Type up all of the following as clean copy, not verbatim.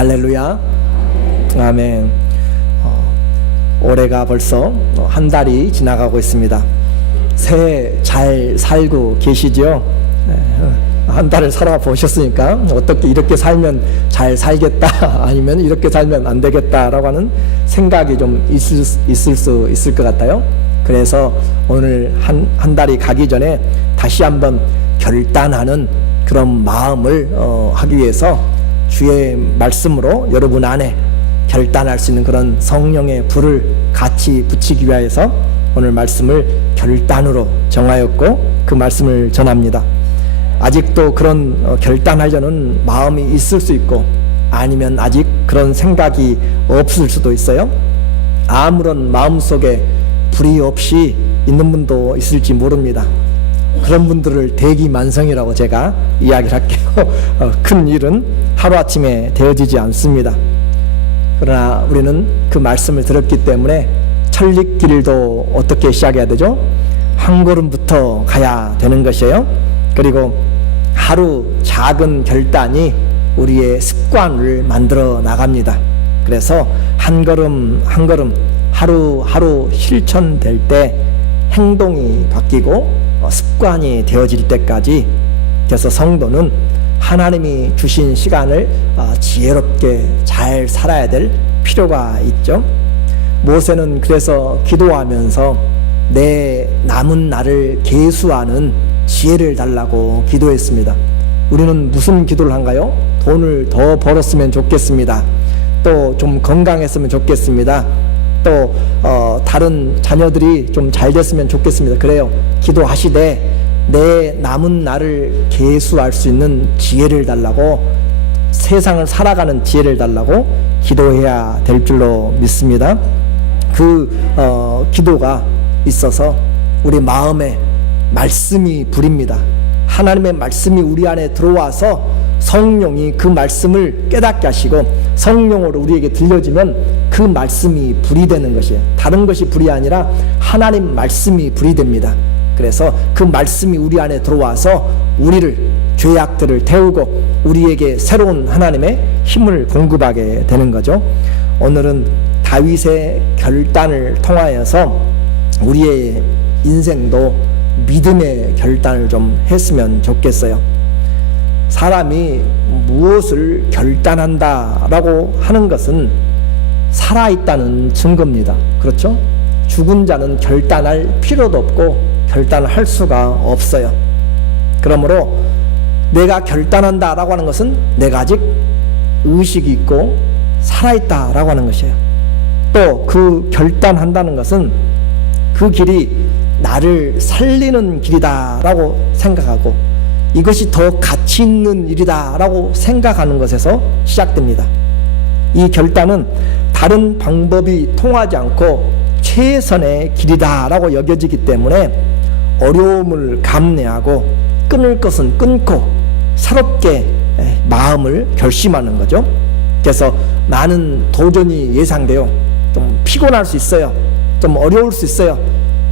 할렐루야. 아멘. 올해가 벌써 한 달이 지나가고 있습니다. 새해 잘 살고 계시죠? 한 달을 살아보셨으니까 어떻게 이렇게 살면 잘 살겠다, 아니면 이렇게 살면 안 되겠다라고 하는 생각이 좀 있을 수 있을 것 같아요. 그래서 오늘 한 달이 가기 전에 다시 한번 결단하는 그런 마음을 하기 위해서 주의 말씀으로 여러분 안에 결단할 수 있는 그런 성령의 불을 같이 붙이기 위해서 오늘 말씀을 결단으로 정하였고 그 말씀을 전합니다. 아직도 그런 결단하려는 마음이 있을 수 있고, 아니면 아직 그런 생각이 없을 수도 있어요. 아무런 마음속에 불이 없이 있는 분도 있을지 모릅니다. 그런 분들을 대기만성이라고 제가 이야기를 할게요. 큰 일은 하루아침에 되어지지 않습니다. 그러나 우리는 그 말씀을 들었기 때문에 천리길도 어떻게 시작해야 되죠? 한 걸음부터 가야 되는 것이에요. 그리고 하루 작은 결단이 우리의 습관을 만들어 나갑니다. 그래서 한 걸음 한 걸음 하루하루 실천될 때 행동이 바뀌고 습관이 되어질 때까지, 그래서 성도는 하나님이 주신 시간을 지혜롭게 잘 살아야 될 필요가 있죠. 모세는 그래서 기도하면서 내 남은 날을 계수하는 지혜를 달라고 기도했습니다. 우리는 무슨 기도를 한가요? 돈을 더 벌었으면 좋겠습니다. 또 좀 건강했으면 좋겠습니다. 또 다른 자녀들이 좀 잘 됐으면 좋겠습니다. 그래요. 기도하시되 내 남은 날을 계수할 수 있는 지혜를 달라고, 세상을 살아가는 지혜를 달라고 기도해야 될 줄로 믿습니다. 그 기도가 있어서 우리 마음에 말씀이 불입니다. 하나님의 말씀이 우리 안에 들어와서 성령이 그 말씀을 깨닫게 하시고 성령으로 우리에게 들려지면 그 말씀이 불이 되는 것이에요. 다른 것이 불이 아니라 하나님 말씀이 불이 됩니다. 그래서 그 말씀이 우리 안에 들어와서 우리를, 죄악들을 태우고 우리에게 새로운 하나님의 힘을 공급하게 되는 거죠. 오늘은 다윗의 결단을 통하여서 우리의 인생도 믿음의 결단을 좀 했으면 좋겠어요. 사람이 무엇을 결단한다라고 하는 것은 살아있다는 증거입니다. 그렇죠? 죽은 자는 결단할 필요도 없고 결단을 할 수가 없어요. 그러므로 내가 결단한다라고 하는 것은 내가 아직 의식이 있고 살아있다라고 하는 것이에요. 또 그 결단한다는 것은 그 길이 나를 살리는 길이다라고 생각하고 이것이 더 가치 있는 일이다라고 생각하는 것에서 시작됩니다. 이 결단은 다른 방법이 통하지 않고 최선의 길이다라고 여겨지기 때문에 어려움을 감내하고 끊을 것은 끊고 새롭게 마음을 결심하는 거죠. 그래서 나는 도전이 예상돼요. 좀 피곤할 수 있어요. 좀 어려울 수 있어요.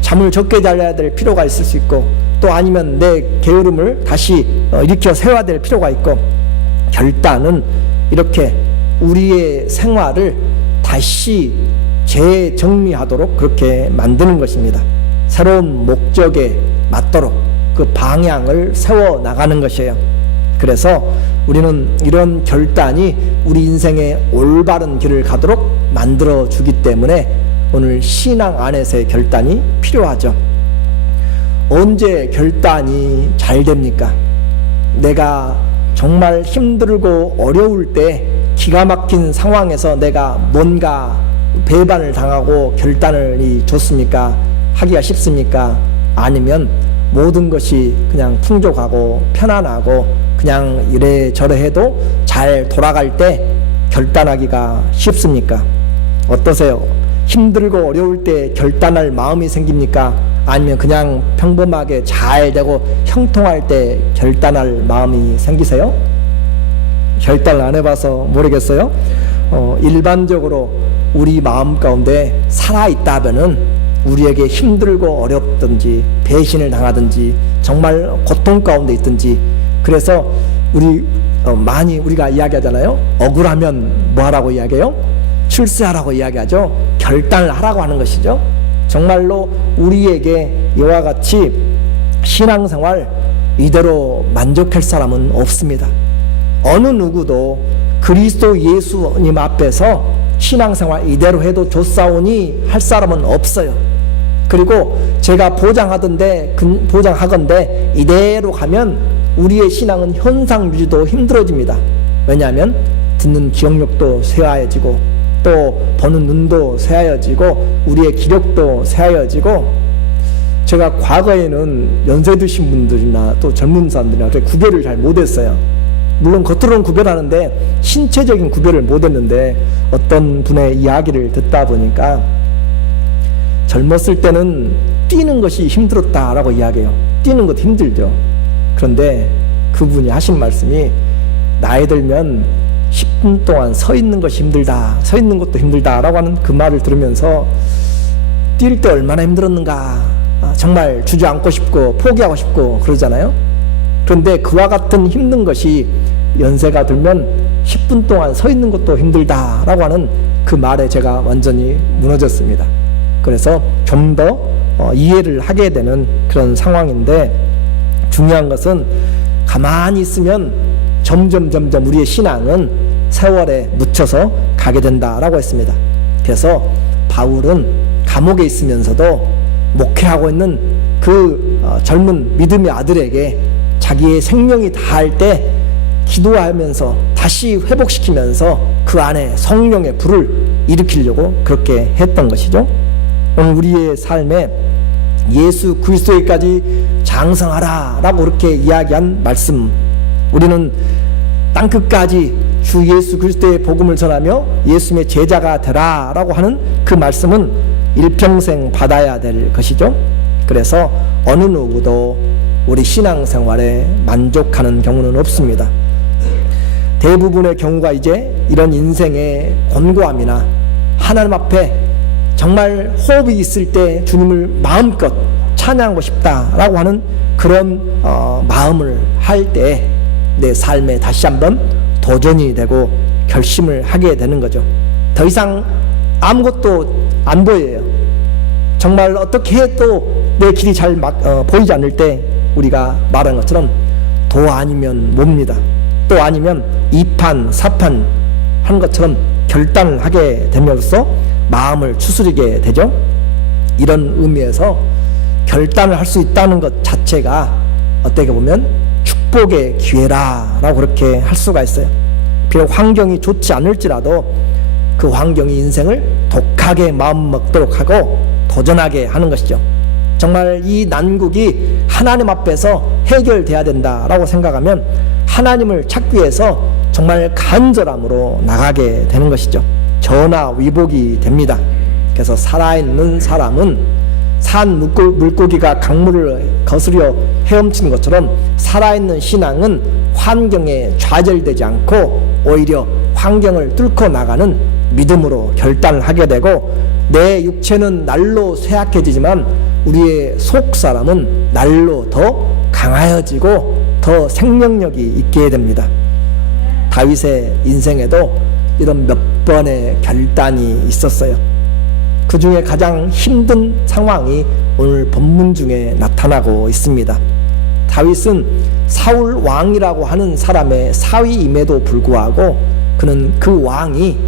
잠을 적게 자야 될 필요가 있을 수 있고, 또 아니면 내 게으름을 다시 일으켜 세워야 될 필요가 있고, 결단은 이렇게 우리의 생활을 다시 재정리하도록 그렇게 만드는 것입니다. 새로운 목적에 맞도록 그 방향을 세워 나가는 것이에요. 그래서 우리는 이런 결단이 우리 인생의 올바른 길을 가도록 만들어 주기 때문에 오늘 신앙 안에서의 결단이 필요하죠. 언제 결단이 잘 됩니까? 내가 정말 힘들고 어려울 때, 기가 막힌 상황에서 내가 뭔가 배반을 당하고 결단을 줬습니까? 하기가 쉽습니까? 아니면 모든 것이 그냥 풍족하고 편안하고 그냥 이래저래 해도 잘 돌아갈 때 결단하기가 쉽습니까? 어떠세요? 힘들고 어려울 때 결단할 마음이 생깁니까? 아니면 그냥 평범하게 잘 되고 형통할 때 결단할 마음이 생기세요? 결단을 안 해봐서 모르겠어요. 일반적으로 우리 마음 가운데 살아있다면은 우리에게 힘들고 어렵든지 배신을 당하든지 정말 고통 가운데 있든지, 그래서 우리 많이 우리가 이야기하잖아요. 억울하면 뭐 하라고 이야기해요? 출세하라고 이야기하죠. 결단을 하라고 하는 것이죠. 정말로 우리에게 이와 같이 신앙생활 이대로 만족할 사람은 없습니다. 어느 누구도 그리스도 예수님 앞에서 신앙생활 이대로 해도 좋사오니 할 사람은 없어요. 그리고 제가 보장하건대 이대로 가면 우리의 신앙은 현상 유지도 힘들어집니다. 왜냐하면 듣는 기억력도 쇠하여지고 또 보는 눈도 쇠하여지고 우리의 기력도 쇠하여지고, 제가 과거에는 연세 드신 분들이나 또 젊은 사람들이나 구별을 잘 못했어요. 물론 겉으로는 구별하는데 신체적인 구별을 못했는데, 어떤 분의 이야기를 듣다 보니까 젊었을 때는 뛰는 것이 힘들었다라고 이야기해요. 뛰는 것도 힘들죠. 그런데 그분이 하신 말씀이, 나이 들면 10분 동안 서 있는 것이 힘들다, 서 있는 것도 힘들다라고 하는 그 말을 들으면서 뛸 때 얼마나 힘들었는가, 정말 주저앉고 싶고 포기하고 싶고 그러잖아요. 그런데 그와 같은 힘든 것이 연세가 들면 10분 동안 서 있는 것도 힘들다라고 하는 그 말에 제가 완전히 무너졌습니다. 그래서 좀 더 이해를 하게 되는 그런 상황인데, 중요한 것은 가만히 있으면 점점 우리의 신앙은 세월에 묻혀서 가게 된다라고 했습니다. 그래서 바울은 감옥에 있으면서도 목회하고 있는 그 젊은 믿음의 아들에게 자기의 생명이 다할 때 기도하면서 다시 회복시키면서 그 안에 성령의 불을 일으키려고 그렇게 했던 것이죠. 오늘 우리의 삶에 예수 그리스도에까지 장성하라 라고 그렇게 이야기한 말씀, 우리는 땅끝까지 주 예수 그리스도의 복음을 전하며 예수님의 제자가 되라 라고 하는 그 말씀은 일평생 받아야 될 것이죠. 그래서 어느 누구도 우리 신앙생활에 만족하는 경우는 없습니다. 대부분의 경우가 이제 이런 인생의 곤고함이나 하나님 앞에 정말 호흡이 있을 때 주님을 마음껏 찬양하고 싶다라고 하는 그런 마음을 할 때 내 삶에 다시 한번 도전이 되고 결심을 하게 되는 거죠. 더 이상 아무것도 안 보여요. 정말 어떻게 해도 내 길이 잘 보이지 않을 때 우리가 말한 것처럼 도 아니면 뭡니다. 또 아니면 2판 4판 하는 것처럼 결단을 하게 됨으로써 마음을 추스리게 되죠. 이런 의미에서 결단을 할 수 있다는 것 자체가 어떻게 보면 축복의 기회라라고 그렇게 할 수가 있어요. 비록 환경이 좋지 않을지라도 그 환경이 인생을 독하게 마음 먹도록 하고 도전하게 하는 것이죠. 정말 이 난국이 하나님 앞에서 해결돼야 된다라고 생각하면 하나님을 찾기 위해서 정말 간절함으로 나가게 되는 것이죠. 전화위복이 됩니다. 그래서 살아있는 사람은 산 물고기가 강물을 거스려 헤엄치는 것처럼 살아있는 신앙은 환경에 좌절되지 않고 오히려 환경을 뚫고 나가는 믿음으로 결단을 하게 되고, 내 육체는 날로 쇠약해지지만 우리의 속사람은 날로 더 강하여지고 더 생명력이 있게 됩니다. 다윗의 인생에도 이런 몇 번의 결단이 있었어요. 그 중에 가장 힘든 상황이 오늘 본문 중에 나타나고 있습니다. 다윗은 사울 왕이라고 하는 사람의 사위임에도 불구하고 그는 그 왕이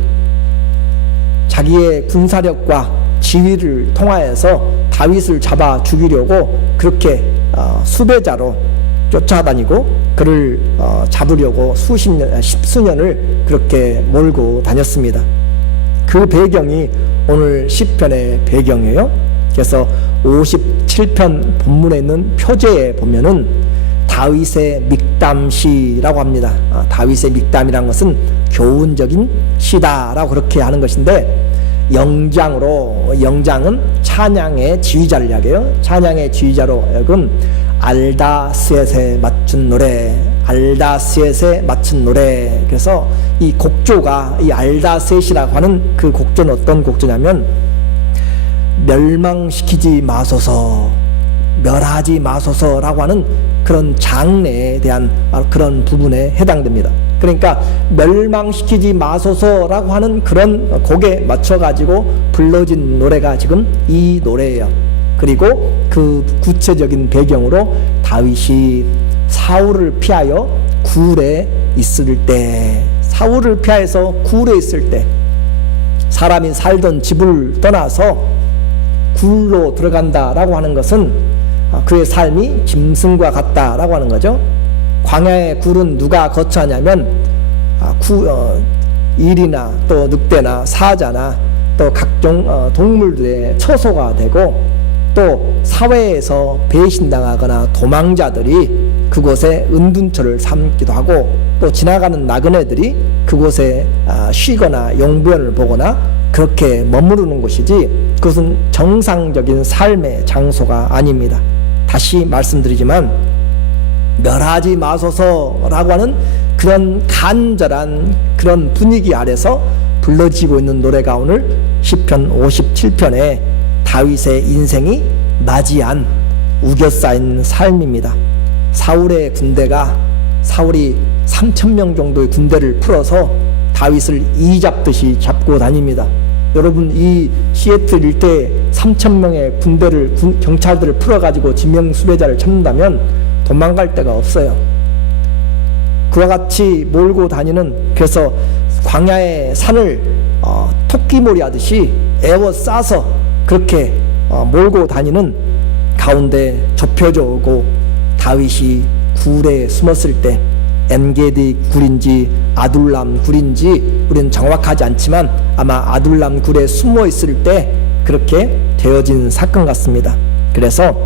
자기의 군사력과 지위를 통하여서 다윗을 잡아 죽이려고 그렇게 수배자로 쫓아다니고 그를 잡으려고 십수년을 그렇게 몰고 다녔습니다. 그 배경이 오늘 시편의 배경이에요. 그래서 57편 본문에 있는 표제에 보면은 다윗의 믹담시라고 합니다. 다윗의 믹담이라는 것은 교훈적인 시다라고 그렇게 하는 것인데, 영장은 찬양의 지휘자를 이야기해요. 찬양의 지휘자로 하여금 알다스엣에 맞춘 노래, 알다스엣에 맞춘 노래. 그래서 이 곡조가 이 알다스엣이라고 하는 그 곡조는 어떤 곡조냐면, 멸망시키지 마소서, 멸하지 마소서라고 하는 그런 장례에 대한 그런 부분에 해당됩니다. 그러니까 멸망시키지 마소서라고 하는 그런 곡에 맞춰가지고 불러진 노래가 지금 이 노래예요. 그리고 그 구체적인 배경으로 다윗이 사울을 피하여 굴에 있을 때, 사울을 피하여서 굴에 있을 때, 사람이 살던 집을 떠나서 굴로 들어간다라고 하는 것은 그의 삶이 짐승과 같다라고 하는 거죠. 광야의 굴은 누가 거처하냐면 일이나 또 늑대나 사자나 또 각종 동물들의 처소가 되고, 또 사회에서 배신당하거나 도망자들이 그곳에 은둔처를 삼기도 하고, 또 지나가는 나그네들이 그곳에 쉬거나 용변을 보거나 그렇게 머무르는 곳이지, 그것은 정상적인 삶의 장소가 아닙니다. 다시 말씀드리지만 멸하지 마소서라고 하는 그런 간절한 그런 분위기 아래서 불러지고 있는 노래가 오늘 시편 57편에 다윗의 인생이 맞이한 우겨쌓인 삶입니다. 사울의 군대가, 사울이 3,000명 정도의 군대를 풀어서 다윗을 이잡듯이 잡고 다닙니다. 여러분, 이 시애틀 일대에 3,000명의 군대를, 경찰들을 풀어가지고 지명수배자를 찾는다면 도망갈 데가 없어요. 그와 같이 몰고 다니는, 그래서 광야의 산을 토끼몰이 하듯이 에워싸서 그렇게 몰고 다니는 가운데 좁혀져 오고, 다윗이 굴에 숨었을 때, 엔게디 굴인지 아둘람 굴인지 우리는 정확하지 않지만 아마 아둘람 굴에 숨어 있을 때 그렇게 되어진 사건 같습니다. 그래서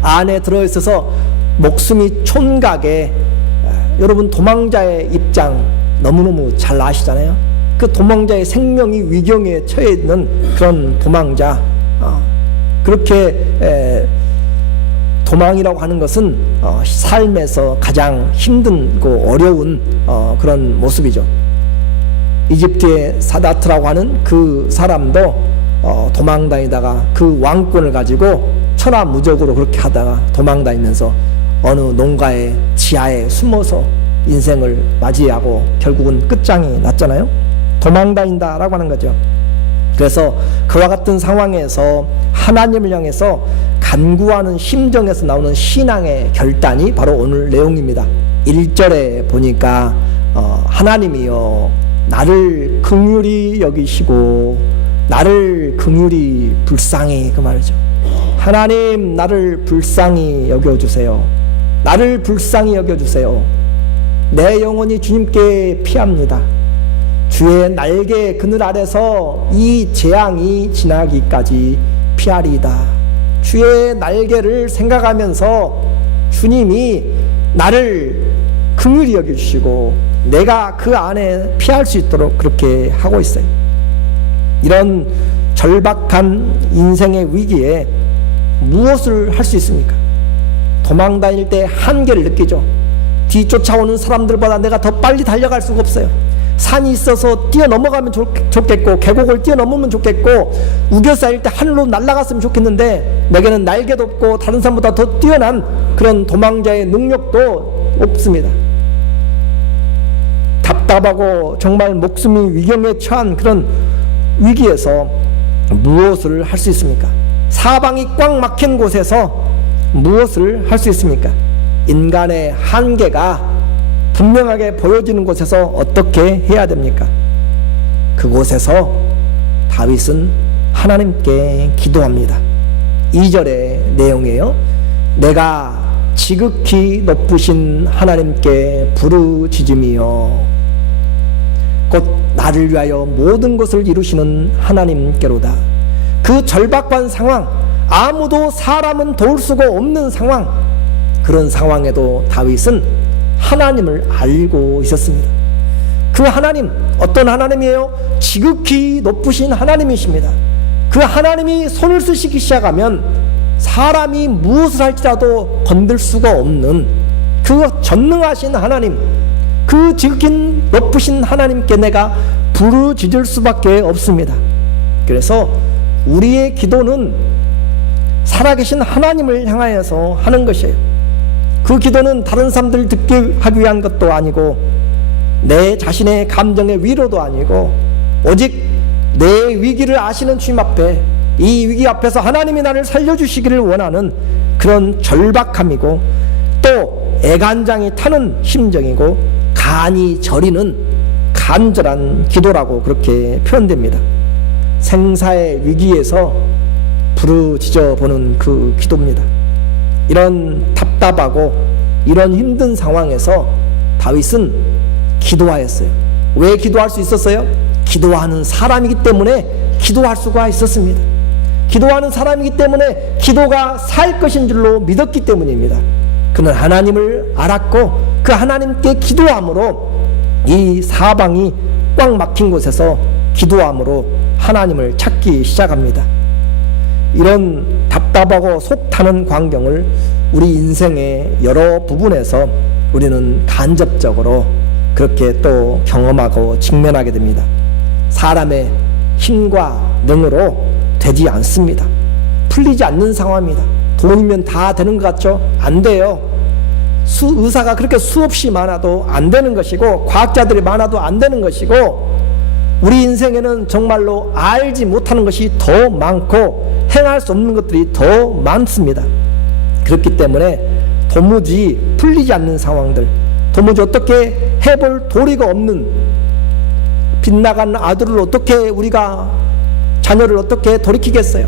안에 들어있어서 목숨이 촌각에, 여러분 도망자의 입장 너무너무 잘 아시잖아요. 그 도망자의 생명이 위경에 처해 있는 그런 도망자, 그렇게 도망이라고 하는 것은 삶에서 가장 힘든고 어려운 그런 모습이죠. 이집트의 사다트라고 하는 그 사람도 도망다니다가 그 왕권을 가지고 천하무적으로 그렇게 하다가 도망다니면서 어느 농가의 지하에 숨어서 인생을 맞이하고 결국은 끝장이 났잖아요. 도망다닌다라고 하는 거죠. 그래서 그와 같은 상황에서 하나님을 향해서 간구하는 심정에서 나오는 신앙의 결단이 바로 오늘 내용입니다. 1절에 보니까 하나님이여 나를 긍휼히 여기시고 나를 긍휼히 불쌍히, 그 말이죠. 하나님 나를 불쌍히 여겨주세요. 나를 불쌍히 여겨주세요. 내 영혼이 주님께 피합니다. 주의 날개 그늘 아래서 이 재앙이 지나기까지 피하리이다. 주의 날개를 생각하면서 주님이 나를 긍휼히 여겨주시고 내가 그 안에 피할 수 있도록 그렇게 하고 있어요. 이런 절박한 인생의 위기에 무엇을 할 수 있습니까? 도망 다닐 때 한계를 느끼죠. 뒤쫓아오는 사람들보다 내가 더 빨리 달려갈 수가 없어요. 산이 있어서 뛰어넘어가면 좋겠고, 계곡을 뛰어넘으면 좋겠고, 우겨싸일 때 하늘로 날아갔으면 좋겠는데 내게는 날개도 없고 다른 사람보다 더 뛰어난 그런 도망자의 능력도 없습니다. 답답하고 정말 목숨이 위경에 처한 그런 위기에서 무엇을 할 수 있습니까? 사방이 꽉 막힌 곳에서 무엇을 할 수 있습니까? 인간의 한계가 분명하게 보여지는 곳에서 어떻게 해야 됩니까? 그곳에서 다윗은 하나님께 기도합니다. 2절의 내용이에요. 내가 지극히 높으신 하나님께 부르짖으며 곧 나를 위하여 모든 것을 이루시는 하나님께로다. 그 절박한 상황, 아무도 사람은 도울 수가 없는 상황, 그런 상황에도 다윗은 하나님을 알고 있었습니다. 그 하나님, 어떤 하나님이에요? 지극히 높으신 하나님이십니다. 그 하나님이 손을 쓰시기 시작하면 사람이 무엇을 할지라도 건들 수가 없는 그 전능하신 하나님, 그 지극히 높으신 하나님께 내가 부르짖을 수밖에 없습니다. 그래서 우리의 기도는 살아계신 하나님을 향하여서 하는 것이에요. 그 기도는 다른 사람들 듣게 하기 위한 것도 아니고 내 자신의 감정의 위로도 아니고 오직 내 위기를 아시는 주님 앞에, 이 위기 앞에서 하나님이 나를 살려주시기를 원하는 그런 절박함이고 또 애간장이 타는 심정이고 간이 저리는 간절한 기도라고 그렇게 표현됩니다. 생사의 위기에서 부르짖어 보는 그 기도입니다. 이런 답답하고 이런 힘든 상황에서 다윗은 기도하였어요. 왜 기도할 수 있었어요? 기도하는 사람이기 때문에 기도할 수가 있었습니다. 기도하는 사람이기 때문에 기도가 살 것인 줄로 믿었기 때문입니다. 그는 하나님을 알았고 그 하나님께 기도함으로 이 사방이 꽉 막힌 곳에서 기도함으로 하나님을 찾기 시작합니다. 이런 답답하고 속 타는 광경을 우리 인생의 여러 부분에서 우리는 간접적으로 그렇게 또 경험하고 직면하게 됩니다. 사람의 힘과 능으로 되지 않습니다. 풀리지 않는 상황입니다. 돈이면 다 되는 것 같죠? 안 돼요. 의사가 그렇게 수없이 많아도 안 되는 것이고 과학자들이 많아도 안 되는 것이고 우리 인생에는 정말로 알지 못하는 것이 더 많고 행할 수 없는 것들이 더 많습니다. 그렇기 때문에 도무지 풀리지 않는 상황들, 도무지 어떻게 해볼 도리가 없는 빗나간 아들을 어떻게 우리가 자녀를 어떻게 돌이키겠어요?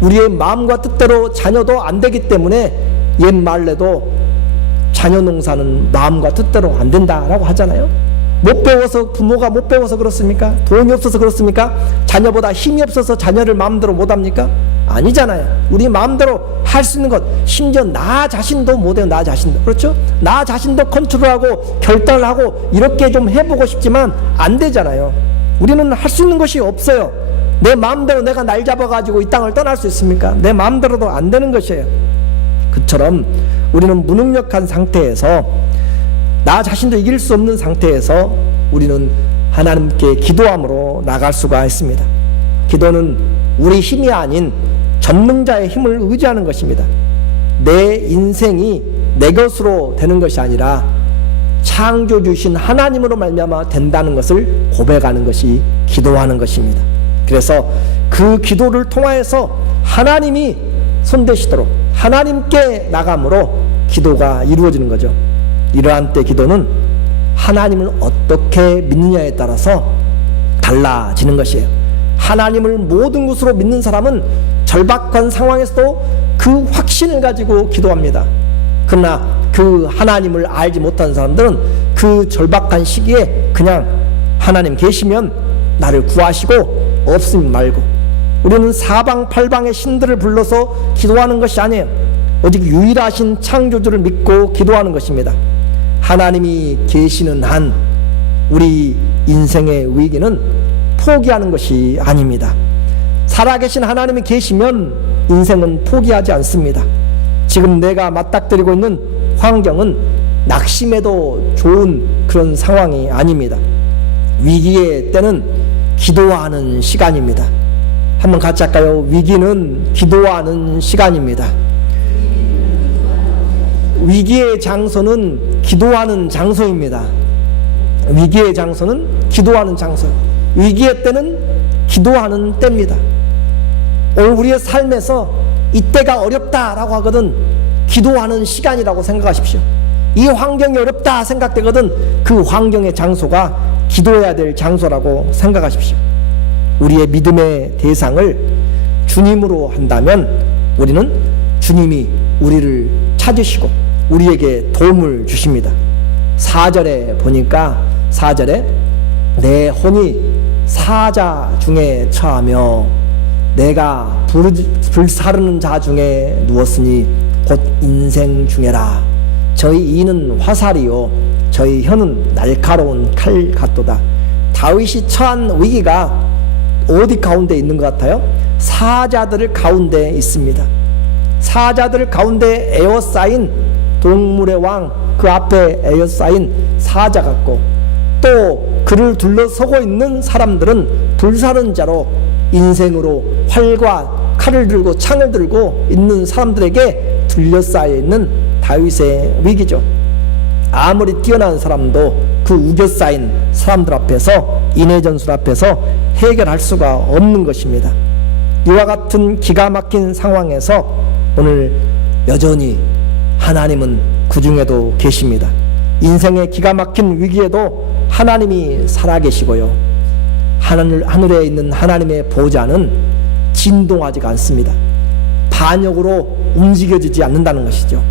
우리의 마음과 뜻대로 자녀도 안 되기 때문에 옛 말래도 자녀 농사는 마음과 뜻대로 안 된다라고 하잖아요. 못 배워서, 부모가 못 배워서 그렇습니까? 돈이 없어서 그렇습니까? 자녀보다 힘이 없어서 자녀를 마음대로 못 합니까? 아니잖아요. 우리 마음대로 할 수 있는 것, 심지어 나 자신도 못해요. 나 자신도. 그렇죠? 나 자신도 컨트롤하고 결단을 하고 이렇게 좀 해보고 싶지만 안 되잖아요. 우리는 할 수 있는 것이 없어요. 내 마음대로 내가 날 잡아가지고 이 땅을 떠날 수 있습니까? 내 마음대로도 안 되는 것이에요. 그처럼 우리는 무능력한 상태에서, 나 자신도 이길 수 없는 상태에서 우리는 하나님께 기도함으로 나갈 수가 있습니다. 기도는 우리 힘이 아닌 전능자의 힘을 의지하는 것입니다. 내 인생이 내 것으로 되는 것이 아니라 창조주신 하나님으로 말미암아 된다는 것을 고백하는 것이 기도하는 것입니다. 그래서 그 기도를 통하여서 하나님이 손대시도록 하나님께 나감으로 기도가 이루어지는 거죠. 이러한 때 기도는 하나님을 어떻게 믿느냐에 따라서 달라지는 것이에요. 하나님을 모든 것으로 믿는 사람은 절박한 상황에서도 그 확신을 가지고 기도합니다. 그러나 그 하나님을 알지 못한 사람들은 그 절박한 시기에 그냥 하나님 계시면 나를 구하시고 없으면 말고, 우리는 사방팔방의 신들을 불러서 기도하는 것이 아니에요. 오직 유일하신 창조주를 믿고 기도하는 것입니다. 하나님이 계시는 한 우리 인생의 위기는 포기하는 것이 아닙니다. 살아계신 하나님이 계시면 인생은 포기하지 않습니다. 지금 내가 맞닥뜨리고 있는 환경은 낙심해도 좋은 그런 상황이 아닙니다. 위기의 때는 기도하는 시간입니다. 한번 같이 할까요? 위기는 기도하는 시간입니다. 위기의 장소는 기도하는 장소입니다. 위기의 장소는 기도하는 장소, 위기의 때는 기도하는 때입니다. 오늘 우리의 삶에서 이때가 어렵다라고 하거든 기도하는 시간이라고 생각하십시오. 이 환경이 어렵다 생각되거든 그 환경의 장소가 기도해야 될 장소라고 생각하십시오. 우리의 믿음의 대상을 주님으로 한다면 우리는 주님이 우리를 찾으시고 우리에게 도움을 주십니다. 4절에 보니까 4절에 내 혼이 사자 중에 처하며 내가 불사르는 자 중에 누웠으니 곧 인생 중에라. 저희 이는 화살이요 저희 혀는 날카로운 칼 같도다. 다윗이 처한 위기가 어디 가운데 있는 것 같아요? 사자들 가운데 있습니다. 사자들 가운데 에워싸인 동물의 왕 그 앞에 에워싸인 사자 같고, 또 그를 둘러서고 있는 사람들은 불사른 자로 인생으로 활과 칼을 들고 창을 들고 있는 사람들에게 둘러싸여 있는 다윗의 위기죠. 아무리 뛰어난 사람도 그 우겨싸인 사람들 앞에서, 인해전술 앞에서 해결할 수가 없는 것입니다. 이와 같은 기가 막힌 상황에서 오늘 여전히 하나님은 그 중에도 계십니다. 인생의 기가 막힌 위기에도 하나님이 살아계시고요, 하늘에 있는 하나님의 보좌는 진동하지가 않습니다. 반역으로 움직여지지 않는다는 것이죠.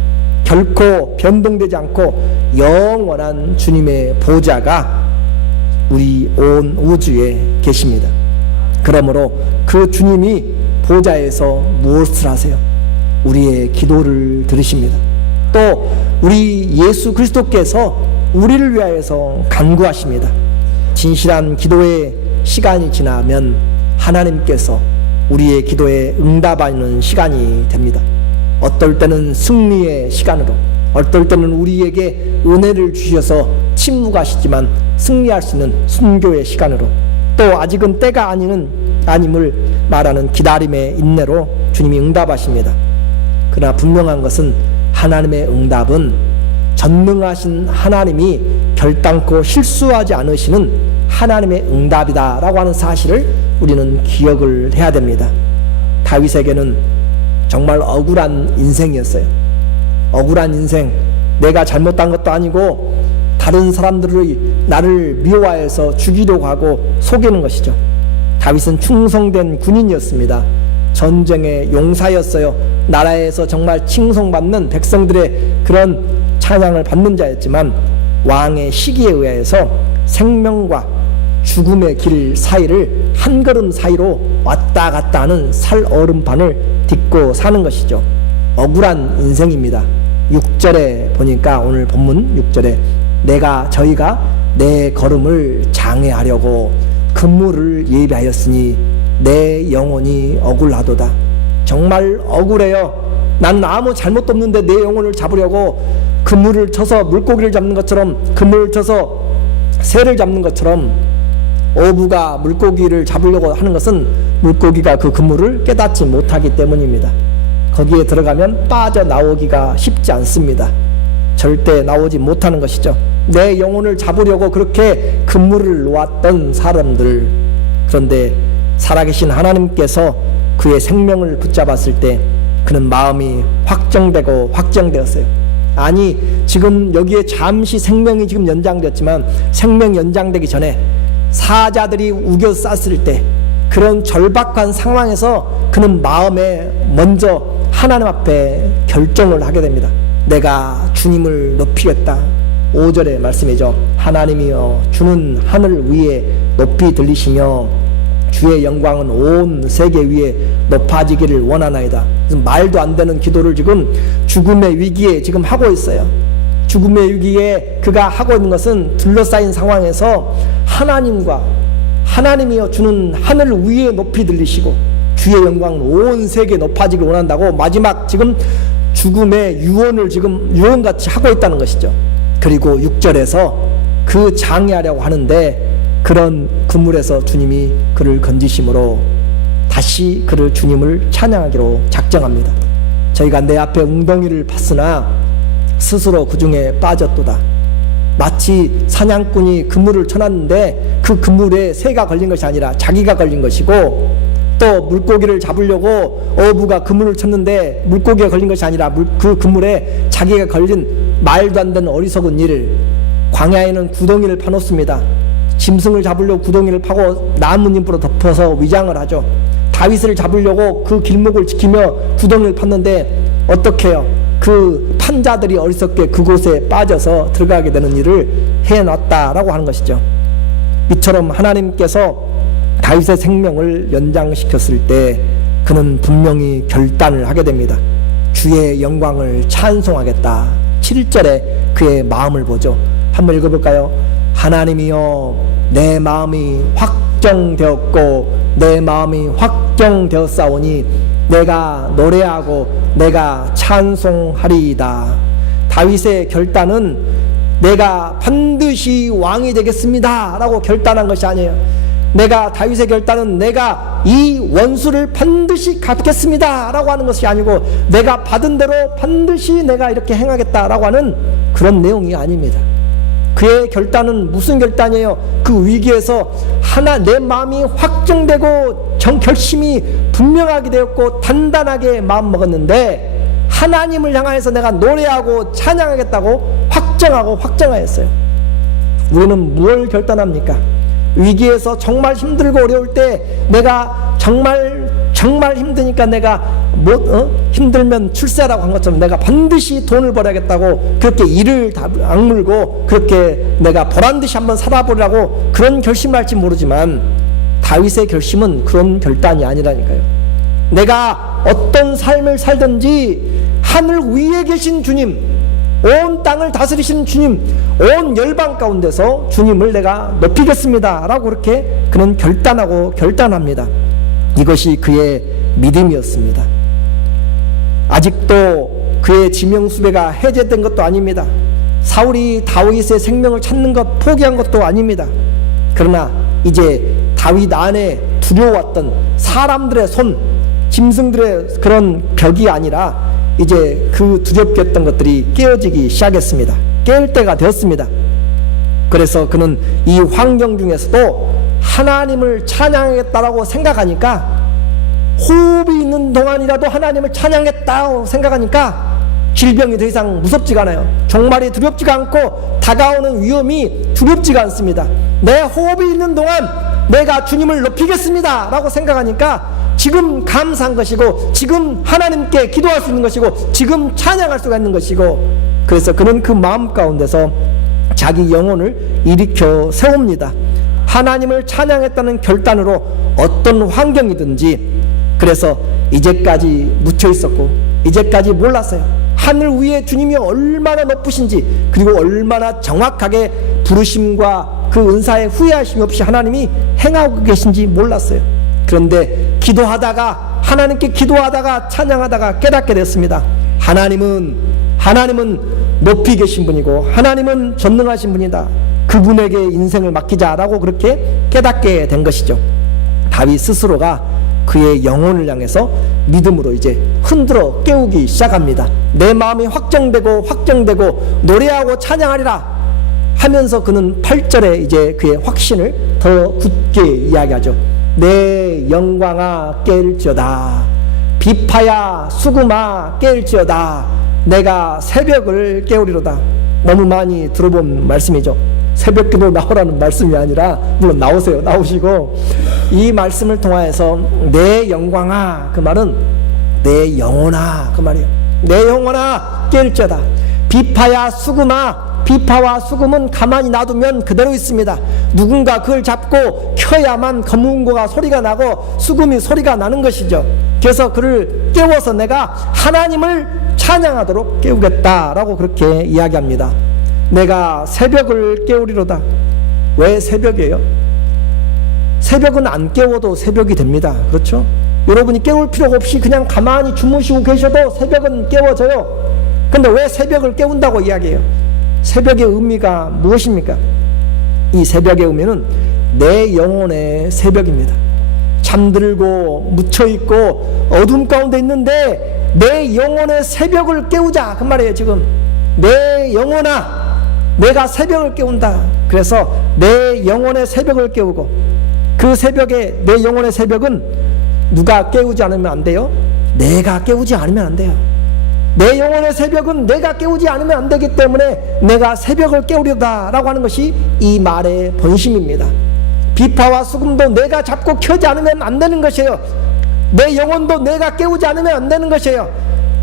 결코 변동되지 않고 영원한 주님의 보좌가 우리 온 우주에 계십니다. 그러므로 그 주님이 보좌에서 무엇을 하세요? 우리의 기도를 들으십니다. 또 우리 예수 그리스도께서 우리를 위하여서 간구하십니다. 진실한 기도의 시간이 지나면 하나님께서 우리의 기도에 응답하는 시간이 됩니다. 어떨 때는 승리의 시간으로, 어떨 때는 우리에게 은혜를 주셔서 침묵하시지만 승리할 수 있는 순교의 시간으로, 또 아직은 때가 아님을 말하는 기다림의 인내로 주님이 응답하십니다. 그러나 분명한 것은 하나님의 응답은 전능하신 하나님이 결단코 실수하지 않으시는 하나님의 응답이다라고 하는 사실을 우리는 기억을 해야 됩니다. 다윗에게는 정말 억울한 인생이었어요. 억울한 인생, 내가 잘못한 것도 아니고 다른 사람들이 나를 미워해서 죽이려고 하고 속이는 것이죠. 다윗은 충성된 군인이었습니다. 전쟁의 용사였어요. 나라에서 정말 칭송받는 백성들의 그런 찬양을 받는 자였지만 왕의 시기에 의해서 생명과 죽음의 길 사이를 한 걸음 사이로 왔다 갔다 하는 살얼음판을 딛고 사는 것이죠. 억울한 인생입니다. 6절에 보니까, 오늘 본문 6절에 저희가 내 걸음을 장애하려고 그물을 예비하였으니 내 영혼이 억울하도다. 정말 억울해요. 나는 아무 잘못도 없는데 내 영혼을 잡으려고 그물을 쳐서 물고기를 잡는 것처럼, 그물을 쳐서 새를 잡는 것처럼 어부가 물고기를 잡으려고 하는 것은 물고기가 그 그물을 깨닫지 못하기 때문입니다. 거기에 들어가면 빠져나오기가 쉽지 않습니다. 절대 나오지 못하는 것이죠. 내 영혼을 잡으려고 그렇게 그물을 놓았던 사람들, 그런데 살아계신 하나님께서 그의 생명을 붙잡았을 때 그는 마음이 확정되고 확정되었어요. 아니, 지금 여기에 잠시 생명이 지금 연장되었지만 생명 연장되기 전에 사자들이 우겨 쌌을 때 그런 절박한 상황에서 그는 마음에 먼저 하나님 앞에 결정을 하게 됩니다. 내가 주님을 높이겠다. 5절의 말씀이죠. 하나님이여 주는 하늘 위에 높이 들리시며 주의 영광은 온 세계 위에 높아지기를 원하나이다. 말도 안 되는 기도를 지금 죽음의 위기에 지금 하고 있어요. 죽음의 위기에 그가 하고 있는 것은 둘러싸인 상황에서 하나님이여 주는 하늘 위에 높이 들리시고 주의 영광은 온 세계에 높아지기를 원한다고 마지막 지금 죽음의 유언을 지금 유언같이 하고 있다는 것이죠. 그리고 6절에서 그 장애하려고 하는데 그런 그물에서 주님이 그를 건지심으로 다시 그를 주님을 찬양하기로 작정합니다. 저희가 내 앞에 웅덩이를 팠으나 스스로 그 중에 빠졌도다. 마치 사냥꾼이 그물을 쳐놨는데 그 그물에 새가 걸린 것이 아니라 자기가 걸린 것이고, 또 물고기를 잡으려고 어부가 그물을 쳤는데 물고기가 걸린 것이 아니라 그 그물에 자기가 걸린 말도 안 되는 어리석은 일. 광야에는 구덩이를 파놓습니다. 짐승을 잡으려고 구덩이를 파고 나뭇잎으로 덮어서 위장을 하죠. 다윗을 잡으려고 그 길목을 지키며 구덩이를 팠는데 어떻게 해요? 그 판자들이 어리석게 그곳에 빠져서 들어가게 되는 일을 해놨다라고 하는 것이죠. 이처럼 하나님께서 다윗의 생명을 연장시켰을 때 그는 분명히 결단을 하게 됩니다. 주의 영광을 찬송하겠다. 7절에 그의 마음을 보죠. 한번 읽어볼까요? 하나님이여 내 마음이 확정되었고 내 마음이 확정되었사오니 내가 노래하고 내가 찬송하리이다. 다윗의 결단은 내가 반드시 왕이 되겠습니다 라고 결단한 것이 아니에요. 내가 다윗의 결단은 내가 이 원수를 반드시 갚겠습니다 라고 하는 것이 아니고 내가 받은 대로 반드시 내가 이렇게 행하겠다라고 하는 그런 내용이 아닙니다. 그의 결단은 무슨 결단이에요? 그 위기에서 내 마음이 확정되고 결심이 분명하게 되었고 단단하게 마음먹었는데 하나님을 향하여서 내가 노래하고 찬양하겠다고 확정하였어요. 우리는 무엇을 결단합니까? 위기에서 정말 힘들고 어려울 때 내가 정말 힘드니까 내가 힘들면 출세라고 한 것처럼 내가 반드시 돈을 벌어야겠다고 그렇게 이를 악물고 그렇게 내가 보란듯이 한번 살아보려고 그런 결심을 할지 모르지만 다윗의 결심은 그런 결단이 아니라니까요. 내가 어떤 삶을 살든지 하늘 위에 계신 주님, 온 땅을 다스리시는 주님, 온 열방 가운데서 주님을 내가 높이겠습니다 라고 그렇게 그는 결단합니다. 이것이 그의 믿음이었습니다. 아직도 그의 지명수배가 해제된 것도 아닙니다. 사울이 다윗의 생명을 찾는 것 포기한 것도 아닙니다. 그러나 이제 다윗 안에 두려워왔던 사람들의 손, 짐승들의 그런 벽이 아니라 이제 그 두렵게 했던 것들이 깨어지기 시작했습니다. 깰 때가 되었습니다. 그래서 그는 이 환경 중에서도 하나님을 찬양하겠다라고 생각하니까, 호흡이 있는 동안이라도 하나님을 찬양했다고 생각하니까 질병이 더 이상 무섭지가 않아요. 종말이 두렵지가 않고 다가오는 위험이 두렵지가 않습니다. 내 호흡이 있는 동안 내가 주님을 높이겠습니다 라고 생각하니까 지금 감사한 것이고, 지금 하나님께 기도할 수 있는 것이고, 지금 찬양할 수가 있는 것이고, 그래서 그는 그 마음 가운데서 자기 영혼을 일으켜 세웁니다. 하나님을 찬양했다는 결단으로 어떤 환경이든지, 그래서 이제까지 묻혀 있었고 이제까지 몰랐어요. 하늘 위에 주님이 얼마나 높으신지, 그리고 얼마나 정확하게 부르심과 그 은사에 후회하심이 없이 하나님이 행하고 계신지 몰랐어요. 그런데 기도하다가, 하나님께 기도하다가 찬양하다가 깨닫게 됐습니다. 하나님은 높이 계신 분이고 하나님은 전능하신 분이다. 그분에게 인생을 맡기자라고 그렇게 깨닫게 된 것이죠. 다윗 스스로가 그의 영혼을 향해서 믿음으로 이제 흔들어 깨우기 시작합니다. 내 마음이 확정되고 노래하고 찬양하리라 하면서 그는 8절에 이제 그의 확신을 더 굳게 이야기하죠. 내 영광아 깨일지어다, 비파야 수금아 깨일지어다, 내가 새벽을 깨우리로다. 너무 많이 들어본 말씀이죠. 새벽기도 나오라는 말씀이 아니라, 물론 나오시고, 이 말씀을 통하여서 내 영광아, 그 말은 내 영혼아 그 말이에요. 내 영혼아 깨일지어다. 비파야 수금아, 비파와 수금은 가만히 놔두면 그대로 있습니다. 누군가 그걸 잡고 켜야만 검은고가 소리가 나고 수금이 소리가 나는 것이죠. 그래서 그를 깨워서 내가 하나님을 찬양하도록 깨우겠다라고 그렇게 이야기합니다. 내가 새벽을 깨우리로다. 왜 새벽이에요? 새벽은 안 깨워도 새벽이 됩니다. 그렇죠? 여러분이 깨울 필요가 없이 그냥 가만히 주무시고 계셔도 새벽은 깨워져요. 근데 왜 새벽을 깨운다고 이야기해요? 새벽의 의미가 무엇입니까? 이 새벽의 의미는 내 영혼의 새벽입니다. 잠들고 묻혀있고 어둠 가운데 있는데 내 영혼의 새벽을 깨우자 그 말이에요. 지금 내 영혼아, 내가 새벽을 깨운다. 그래서 내 영혼의 새벽을 깨우고, 그 새벽에, 내 영혼의 새벽은 누가 깨우지 않으면 안 돼요? 내가 깨우지 않으면 안 돼요. 내 영혼의 새벽은 내가 깨우지 않으면 안 되기 때문에 내가 새벽을 깨우려다 라고 하는 것이 이 말의 본심입니다. 비파와 수금도 내가 잡고 켜지 않으면 안 되는 것이에요. 내 영혼도 내가 깨우지 않으면 안 되는 것이에요.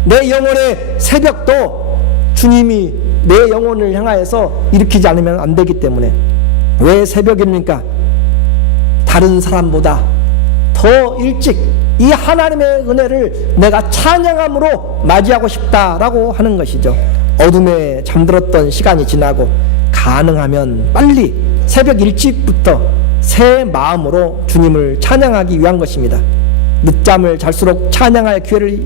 내 영혼의 새벽도 주님이 내 영혼을 향하여서 일으키지 않으면 안 되기 때문에. 왜 새벽입니까? 다른 사람보다 더 일찍 이 하나님의 은혜를 내가 찬양함으로 맞이하고 싶다라고 하는 것이죠. 어둠에 잠들었던 시간이 지나고 가능하면 빨리 새벽 일찍부터 새 마음으로 주님을 찬양하기 위한 것입니다. 늦잠을 잘수록 찬양할 기회를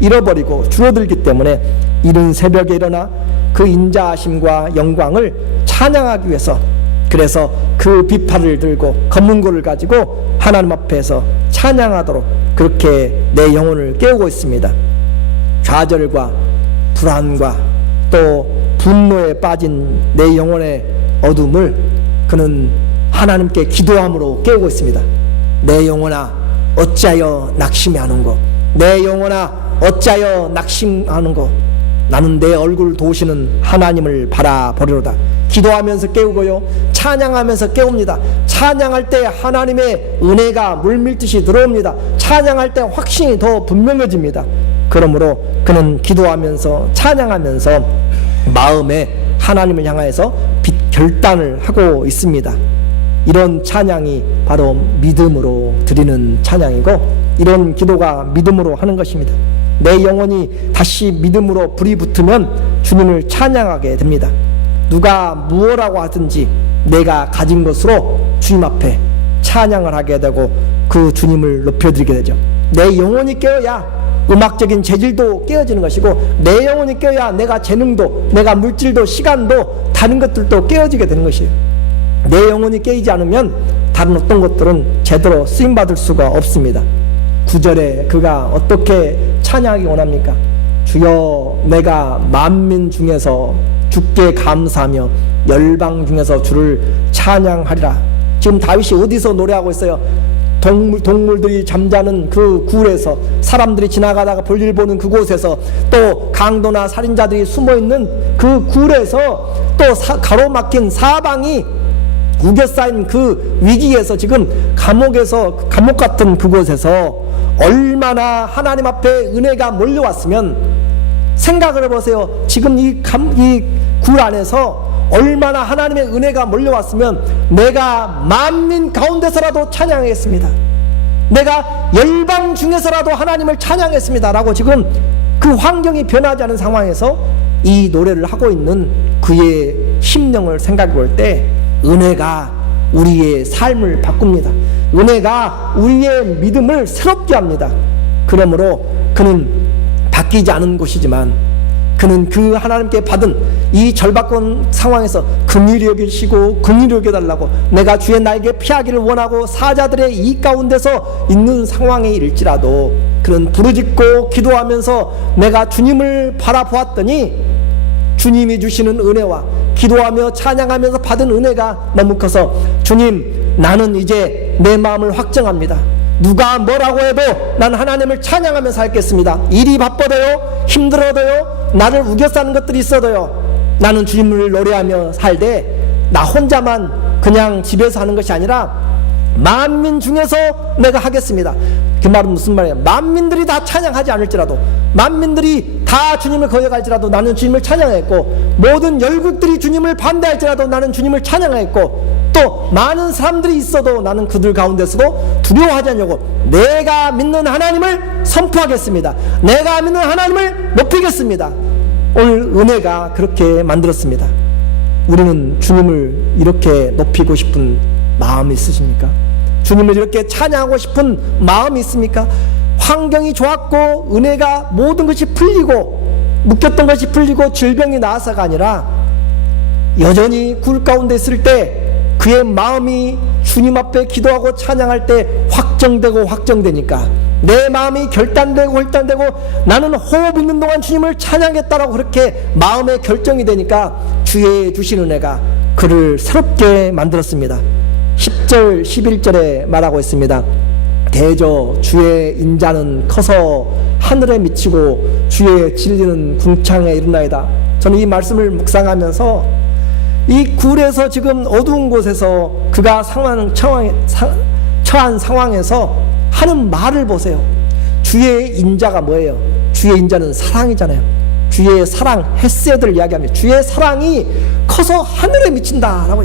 잃어버리고 줄어들기 때문에 이른 새벽에 일어나 그 인자하심과 영광을 찬양하기 위해서 그래서 그 비파를 들고 검은고를 가지고 하나님 앞에서 찬양하도록 그렇게 내 영혼을 깨우고 있습니다. 좌절과 불안과 또 분노에 빠진 내 영혼의 어둠을 그는 하나님께 기도함으로 깨우고 있습니다. 내 영혼아 어찌하여 낙심하는고, 내 영혼아 어찌하여 낙심하는고, 나는 내 얼굴 도우시는 하나님을 바라보리로다. 기도하면서 깨우고요, 찬양하면서 깨웁니다. 찬양할 때 하나님의 은혜가 물밀듯이 들어옵니다. 찬양할 때 확신이 더 분명해집니다. 그러므로 그는 기도하면서 찬양하면서 마음에 하나님을 향하여서 결단을 하고 있습니다. 이런 찬양이 바로 믿음으로 드리는 찬양이고, 이런 기도가 믿음으로 하는 것입니다. 내 영혼이 다시 믿음으로 불이 붙으면 주님을 찬양하게 됩니다. 누가 무엇라고 하든지 내가 가진 것으로 주님 앞에 찬양을 하게 되고 그 주님을 높여드리게 되죠. 내 영혼이 깨어야 음악적인 재질도 깨어지는 것이고, 내 영혼이 깨어야 내가 재능도, 내가 물질도, 시간도, 다른 것들도 깨어지게 되는 것이에요. 내 영혼이 깨이지 않으면 다른 어떤 것들은 제대로 쓰임받을 수가 없습니다. 9절에 그가 어떻게 찬양하기 원합니까? 주여, 내가 만민 중에서 주께 감사하며 열방 중에서 주를 찬양하리라. 지금 다윗이 어디서 노래하고 있어요? 동물들이 잠자는 그 굴에서, 사람들이 지나가다가 볼일 보는 그곳에서, 또 강도나 살인자들이 숨어있는 그 굴에서, 또 가로막힌 사방이 우겨싸인 그 위기에서, 지금 감옥에서, 감옥 같은 그곳에서 얼마나 하나님 앞에 은혜가 몰려왔으면, 생각을 해보세요. 지금 이 굴 안에서 얼마나 하나님의 은혜가 몰려왔으면 내가 만민 가운데서라도 찬양했습니다. 내가 열방 중에서라도 하나님을 찬양했습니다 라고 지금 그 환경이 변하지 않은 상황에서 이 노래를 하고 있는 그의 심령을 생각해 볼 때 은혜가 우리의 삶을 바꿉니다. 은혜가 우리의 믿음을 새롭게 합니다. 그러므로 그는 바뀌지 않은 것이지만 그는 그 하나님께 받은 이 절박한 상황에서 긍휼히 여기시고 긍휼히 여겨달라고, 내가 주의 날개 피하기를 원하고 사자들의 이 가운데서 있는 상황에 이를지라도 그는 부르짖고 기도하면서 내가 주님을 바라보았더니 주님이 주시는 은혜와 기도하며 찬양하면서 받은 은혜가 너무 커서, 주님, 나는 이제 내 마음을 확정합니다. 누가 뭐라고 해도 난 하나님을 찬양하며 살겠습니다. 일이 바빠도요, 힘들어도요, 나를 우겨싸는 것들이 있어도요, 나는 주님을 노래하며 살되 나 혼자만 그냥 집에서 하는 것이 아니라 만민 중에서 내가 하겠습니다. 그 말은 무슨 말이에요? 만민들이 다 찬양하지 않을지라도, 만민들이 다 주님을 거역할지라도 나는 주님을 찬양했고, 모든 열국들이 주님을 반대할지라도 나는 주님을 찬양했고, 또 많은 사람들이 있어도 나는 그들 가운데서도 두려워하지 않냐고 내가 믿는 하나님을 선포하겠습니다. 내가 믿는 하나님을 높이겠습니다. 오늘 은혜가 그렇게 만들었습니다. 우리는 주님을 이렇게 높이고 싶은 마음이 있으십니까? 주님을 이렇게 찬양하고 싶은 마음이 있습니까? 환경이 좋았고 은혜가 모든 것이 풀리고 묶였던 것이 풀리고 질병이 나아서가 아니라 여전히 굴 가운데 있을 때 그의 마음이 주님 앞에 기도하고 찬양할 때 확정되니까, 내 마음이 결단되고 나는 호흡 있는 동안 주님을 찬양했다라고 그렇게 마음의 결정이 되니까 주의 주신 은혜가 그를 새롭게 만들었습니다. 10절 11절에 말하고 있습니다. 대저 주의 인자는 커서 하늘에 미치고 주의 진리는 궁창에 이르나이다. 저는 이 말씀을 묵상하면서 이 굴에서 지금 어두운 곳에서 그가 처한 상황에서 하는 말을 보세요. 주의 인자가 뭐예요? 주의 인자는 사랑이잖아요. 주의 사랑, 헤세드를 이야기합니다. 주의 사랑이 커서 하늘에 미친다라고.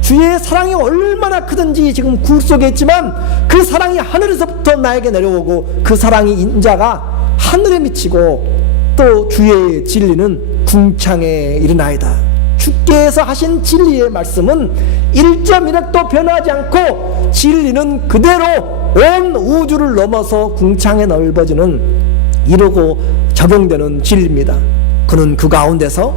주의 사랑이 얼마나 크든지 지금 굴 속에 있지만 그 사랑이 하늘에서부터 나에게 내려오고, 그 사랑이 인자가 하늘에 미치고, 또 주의 진리는 궁창에 이르나이다. 주께서 하신 진리의 말씀은 1.1획도 변하지 않고 진리는 그대로 온 우주를 넘어서 궁창에 넓어지는, 이루고 적용되는 진리입니다. 그는 그 가운데서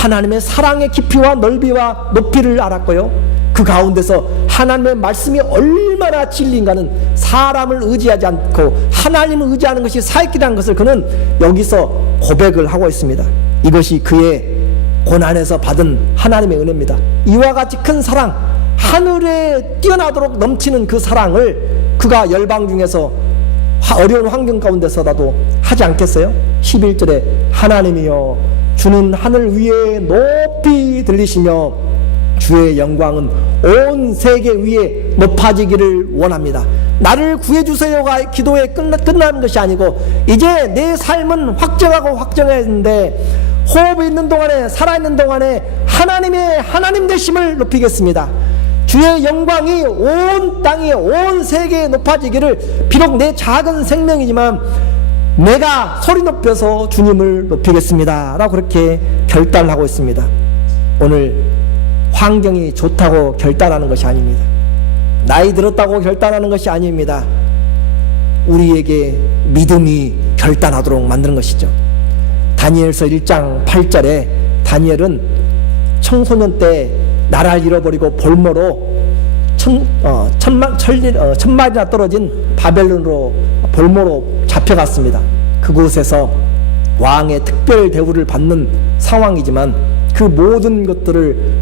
하나님의 사랑의 깊이와 넓이와 높이를 알았고요, 그 가운데서 하나님의 말씀이 얼마나 진리인가는 사람을 의지하지 않고 하나님을 의지하는 것이 사역이라는 것을 그는 여기서 고백을 하고 있습니다. 이것이 그의 고난에서 받은 하나님의 은혜입니다. 이와 같이 큰 사랑, 하늘에 뛰어나도록 넘치는 그 사랑을 그가 열방 중에서 어려운 환경 가운데서라도 하지 않겠어요? 11절에 하나님이여 주는 하늘 위에 높이 들리시며 주의 영광은 온 세계 위에 높아지기를 원합니다. 나를 구해주세요가 기도에 끝나는 것이 아니고 이제 내 삶은 확정하고 확정했는데 호흡이 있는 동안에, 살아있는 동안에 하나님의 하나님 되심을 높이겠습니다. 주의 영광이 온 땅에 온 세계에 높아지기를, 비록 내 작은 생명이지만 내가 소리 높여서 주님을 높이겠습니다 라고 그렇게 결단하고 있습니다. 오늘 환경이 좋다고 결단하는 것이 아닙니다. 나이 들었다고 결단하는 것이 아닙니다. 우리에게 믿음이 결단하도록 만드는 것이죠. 다니엘서 1장 8절에 다니엘은 청소년 때 나라를 잃어버리고 볼모로 천마리나 떨어진 바벨론으로 볼모로 잡혀갔습니다. 그곳에서 왕의 특별 대우를 받는 상황이지만 그 모든 것들을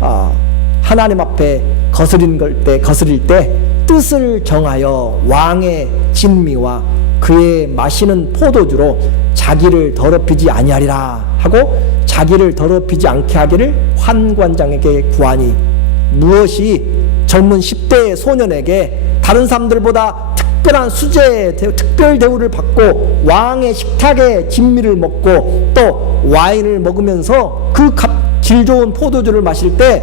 하나님 앞에 거스릴 때 뜻을 정하여 왕의 진미와 그의 마시는 포도주로 자기를 더럽히지 아니하리라 하고 자기를 더럽히지 않게 하기를 환관장에게 구하니, 무엇이 젊은 10대 소년에게 다른 사람들보다 특별한 수제, 특별 대우를 받고 왕의 식탁에 진미를 먹고 또 와인을 먹으면서 그 질 좋은 포도주를 마실 때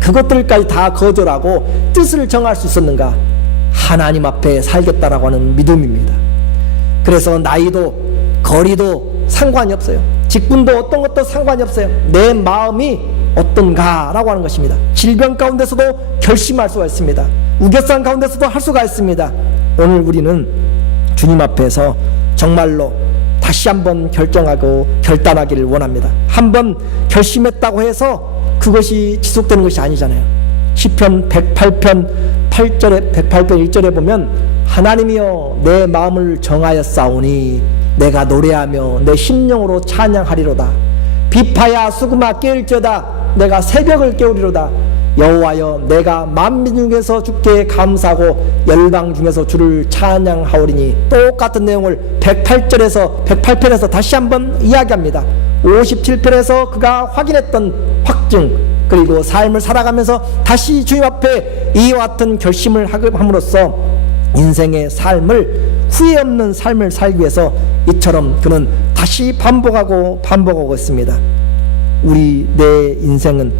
그것들까지 다 거절하고 뜻을 정할 수 있었는가? 하나님 앞에 살겠다라고 하는 믿음입니다. 그래서 나이도 거리도 상관이 없어요. 직분도 어떤 것도 상관이 없어요. 내 마음이 어떤가라고 하는 것입니다. 질병 가운데서도 결심할 수가 있습니다. 우겨쌈 가운데서도 할 수가 있습니다. 오늘 우리는 주님 앞에서 정말로 다시 한번 결정하고 결단하기를 원합니다. 한번 결심했다고 해서 그것이 지속되는 것이 아니잖아요. 시편 108편 8절에 108편 1절에 보면 하나님이여 내 마음을 정하였사오니 내가 노래하며 내 심령으로 찬양하리로다. 비파야 수금아 깨울지어다. 내가 새벽을 깨우리로다. 여호와여 내가 만민 중에서 주께 감사하고 열방 중에서 주를 찬양하오리니. 똑같은 내용을 108편에서 다시 한번 이야기합니다. 57편에서 그가 확인했던 확증, 그리고 삶을 살아가면서 다시 주님 앞에 이와 같은 결심을 함으로써 인생의 삶을, 후회 없는 삶을 살기 위해서 이처럼 그는 다시 반복하고 있습니다. 내 인생은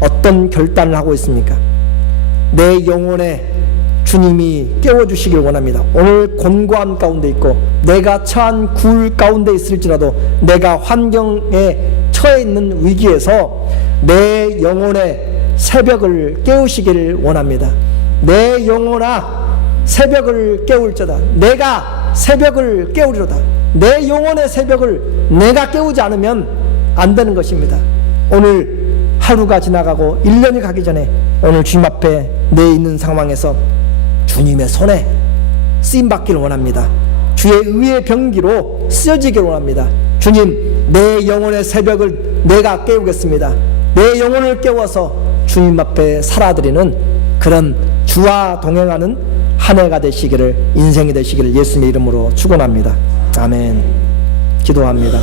어떤 결단을 하고 있습니까? 내 영혼에 주님이 깨워주시길 원합니다. 오늘 곤고한 가운데 있고 내가 처한 굴 가운데 있을지라도, 내가 환경에 처해 있는 위기에서 내 영혼의 새벽을 깨우시기를 원합니다. 내 영혼아 새벽을 깨울지어다. 내가 새벽을 깨우리로다. 내 영혼의 새벽을 내가 깨우지 않으면 안 되는 것입니다. 오늘 하루가 지나가고 1년이 가기 전에 오늘 주님 앞에 내 있는 상황에서 주님의 손에 쓰임받기를 원합니다. 주의 의의 병기로 쓰여지기를 원합니다. 주님, 내 영혼의 새벽을 내가 깨우겠습니다. 내 영혼을 깨워서 주님 앞에 살아드리는 그런 주와 동행하는 한 해가 되시기를, 인생이 되시기를 예수님의 이름으로 축원합니다. 아멘. 기도합니다.